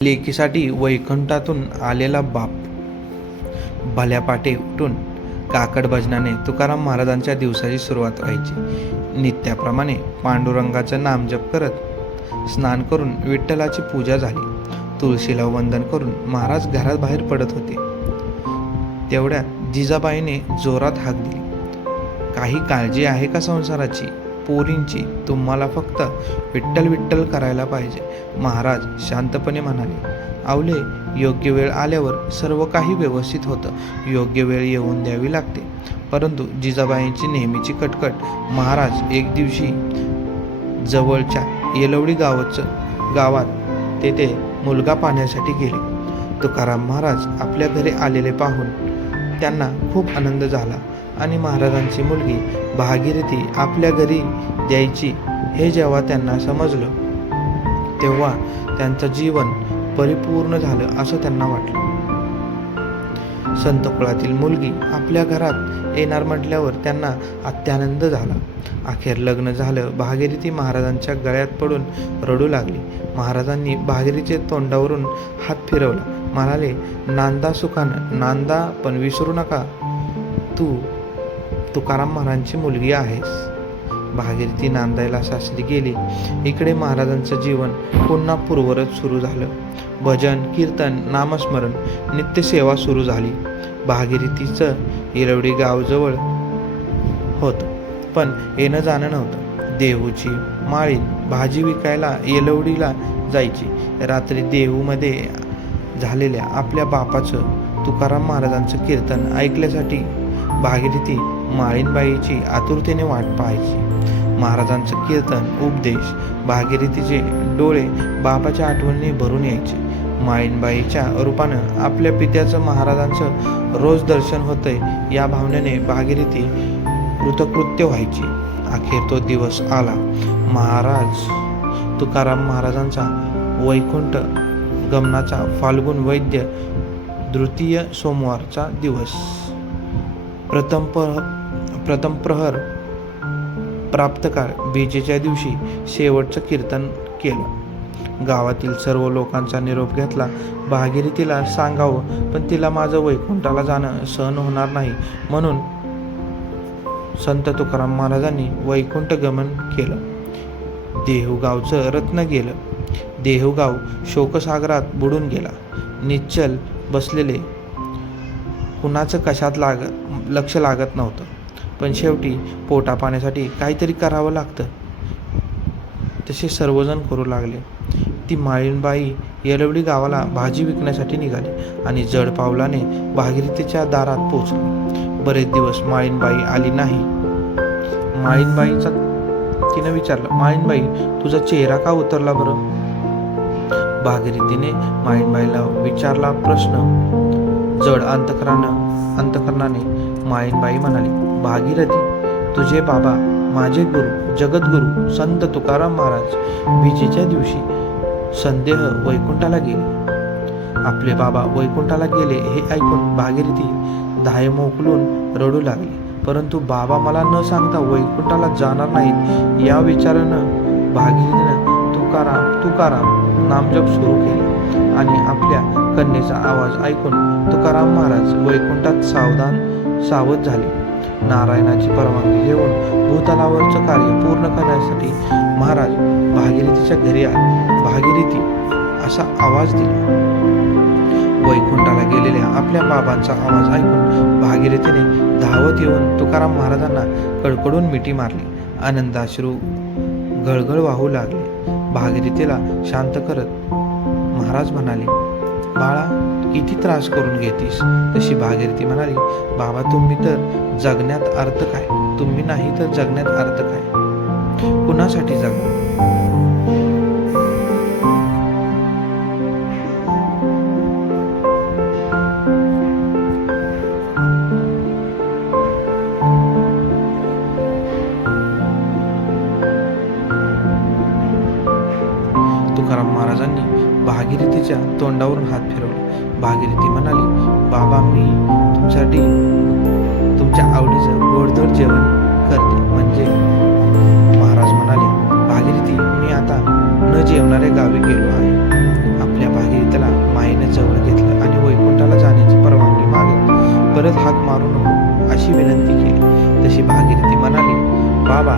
लेकीसाठी वैकुंठातून आलेला बाप भल्या पाटे उठून काकड भजनाने तुकाराम महाराजांच्या दिवसाची सुरुवात व्हायची. नित्याप्रमाणे पांडुरंगाचं नामजप करत स्नान करून विठ्ठलाची पूजा झाली. तुळशीला वंदन करून महाराज घरात बाहेर पडत होते. तेवढ्यात जिजाबाईने जोरात हाक दिली, काही काळजी आहे का संसाराची, पोरींची? तुम्हाला फक्त विठ्ठल विठ्ठल करायला पाहिजे. महाराज शांतपणे म्हणाले, आवले, योग्य वेळ आल्यावर सर्व काही व्यवस्थित होतं. योग्य वेळ येऊन द्यावी लागते. परंतु जिजाबाईंची नेहमीची कटकट. महाराज एक दिवशी जवळच्या येलवडी गावात तेथे मुलगा पाहण्यासाठी गेले. तुकाराम महाराज आपल्या घरी आलेले पाहून त्यांना खूप आनंद झाला आणि महाराजांची मुलगी भागीरथी आपल्या घरी द्यायची हे जेव्हा त्यांना समजलं तेव्हा त्यांचं जीवन परिपूर्ण झालं असं त्यांना वाटलं. संत कुळातील मुलगी आपल्या घरात येणार म्हटल्यावर त्यांना अत्यानंद झाला. अखेर लग्न झालं. भागीरथी महाराजांच्या गळ्यात पडून रडू लागली. महाराजांनी भागीरथीच्या तोंडावरून हात फिरवला. म्हणाले, नांदा सुखानं नांदा, पण विसरू नका तू तुकाराम महाराजांची मुलगी आहेस. भागीरथी नांदायला सासरी गेली. इकडे महाराजांचं जीवन पुन्हा पूर्ववत सुरू झालं. भजन, कीर्तन, नामस्मरण, नित्यसेवा सुरू झाली. भागीरथीचं येलवडी गावजवळ होतं, पण येणं जाणं नव्हतं. देहूची माळीन भाजी विकायला येलवडीला जायची. रात्री देहूमध्ये झालेल्या आपल्या बापाचं तुकाराम महाराजांचं कीर्तन ऐकण्यासाठी भागीरथी माळीनबाईची आतुरतेने वाट पाहायची. महाराजांचं कीर्तन, उपदेश, भागीरथीचे डोळे बापाच्या आठवणी भरून यायचे. माळीनबाईच्या रूपानं आपल्या पित्याचं महाराजांचं रोज दर्शन होतंय या भावनेने भागीरथी कृतकृत्य व्हायची. अखेर तो दिवस आला. महाराज तुकाराम महाराजांचा वैकुंठ गमनाचा फाल्गुन वैद्य द्वितीय सोमवारचा दिवस. प्रथम प्रहर प्राप्तकाळ बीजेच्या दिवशी शेवटचं कीर्तन केलं. गावातील सर्व लोकांचा निरोप घेतला. भागीरथीला सांगावं, पण तिला माझं वैकुंठाला जाणं सहन होणार नाही, म्हणून संत तुकाराम महाराजांनी वैकुंठ गमन केलं. देहूगावचं रत्न गेलं. देहूगाव शोकसागरात बुडून गेला. निश्चल बसलेले, कुणाचं कशात लक्ष लागत नव्हतं. पण शेवटी पोटा पाण्यासाठी काहीतरी करावं लागतं, तसे सर्वजण करू लागले. ती माळीनबाई येलवडी गावाला भाजी विकण्यासाठी निघाली आणि जड पावलाने भागीरथीच्या दारात पोचली. बरेच दिवस माळीनबाई आली नाही. तिनं विचारलं, माळीनबाई, तुझा चेहरा का उतरला बरं? भागीरथीने माळीनबाईला विचारला प्रश्न. जड अंतकरणाने माळीनबाई म्हणाली, भागीरथी, तुझे बाबा, माझे गुरु, जगद्गुरु संत तुकाराम महाराज बीजेच्या दिवशी संदेह वैकुंठाला गेले. आपले बाबा वैकुंठाला गेले हे ऐकून भागीरथी धाय मोकलून रडू लागली. परंतु बाबा मला न सांगता वैकुंठाला जाणार नाहीत या विचारानं भागीरथीनं तुकाराम नामजप सुरू केला आणि आपल्या कन्येचा आवाज ऐकून तुकाराम महाराज वैकुंठात सावध झाले. नारायणाची परवानगी घेऊन भूतलावरचं कार्य पूर्ण करण्यासाठी महाराज भागीरथीच्या घरी आले. भागीरथी असा आवाज दिला. वैकुंठाला गेलेल्या आपल्या बाबांचा आवाज ऐकून भागीरथीने धावत येऊन तुकाराम महाराजांना कडकडून मिठी मारली. आनंदाश्रू गळगळ वाहू लागले. भागीरथीला शांत करत महाराज म्हणाले, बाळा, किती त्रास करून घेतीस? तशी भागीरथी म्हणाली, बाबा, तुम्ही तर जगण्यात अर्थ काय? तुम्ही नाही तर जगण्यात अर्थ काय? कुणासाठी जगू? तुकाराम महाराजांनी भागीरथीच्या तोंडावरून हात फिरवला. भागीरथी म्हणाली, बाबा, मी तुमच्यासाठी तुमच्या आवडीचं गोडधोड जेवण करते. म्हणजे महाराज म्हणाले, भागीरथी, मी आता न जेवणाऱ्या गावी गेलो आहे. आपल्या भागीरथीला परत हाक मारू नको अशी विनंती केली. तशी भागीरथी म्हणाली, बाबा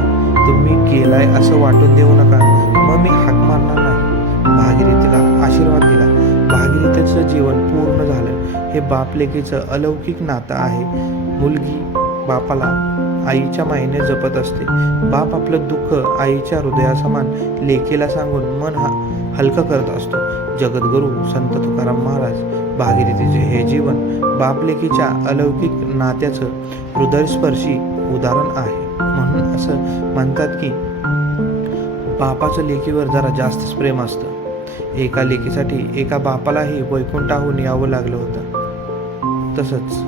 तुम्ही गेलाय असं वाटून देऊ नका, मग मी हाक मारणार नाही. भागीरथीला आशीर्वाद दिला. भागीरथीचं जीवन पूर्ण झालं. हे बाप लेकीचं अलौकिक नातं आहे. मुलगी बापाला आईच्या मायेने जपत असते. बाप आपलं दुःख आईच्या हृदयासमान लेकीला सांगून मन हलकं करत असतो. जगद्गुरू संत तुकाराम महाराज भागीरथीचे हे जीवन बाप लेकीच्या अलौकिक नात्याचं हृदयस्पर्शी उदाहरण आहे. म्हणून असं म्हणतात की बापाचं लेकीवर जरा जास्तच प्रेम असतं. एका लेकीसाठी एका बापालाही वैकुंठाहून यावं लागलं होतं. तसंच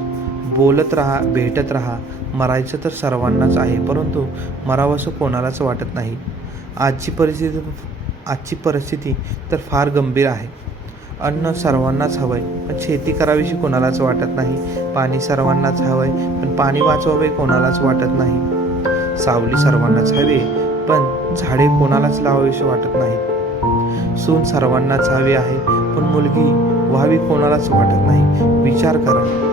बोलत राहा, भेटत राहा. मरायचं तर सर्वांनाच आहे, परंतु मरावंसं कोणालाच वाटत नाही. आजची परिस्थिती तर फार गंभीर आहे. अन्न सर्वांनाच हवंय, पण शेती करावीशी कोणालाच वाटत नाही. पाणी सर्वांनाच हवंय, पण पाणी वाचवावे कोणालाच वाटत नाही. सावली सर्वांनाच हवी, पण झाडे कोणालाच लावावीशी वाटत नाही. सून सर्वांनाच हवी आहे, पण मुलगी व्हावी कोणालाच वाटत नाही. विचार करा.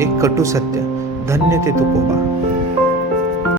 एक कटू सत्य. धन्य ते तुकोबा.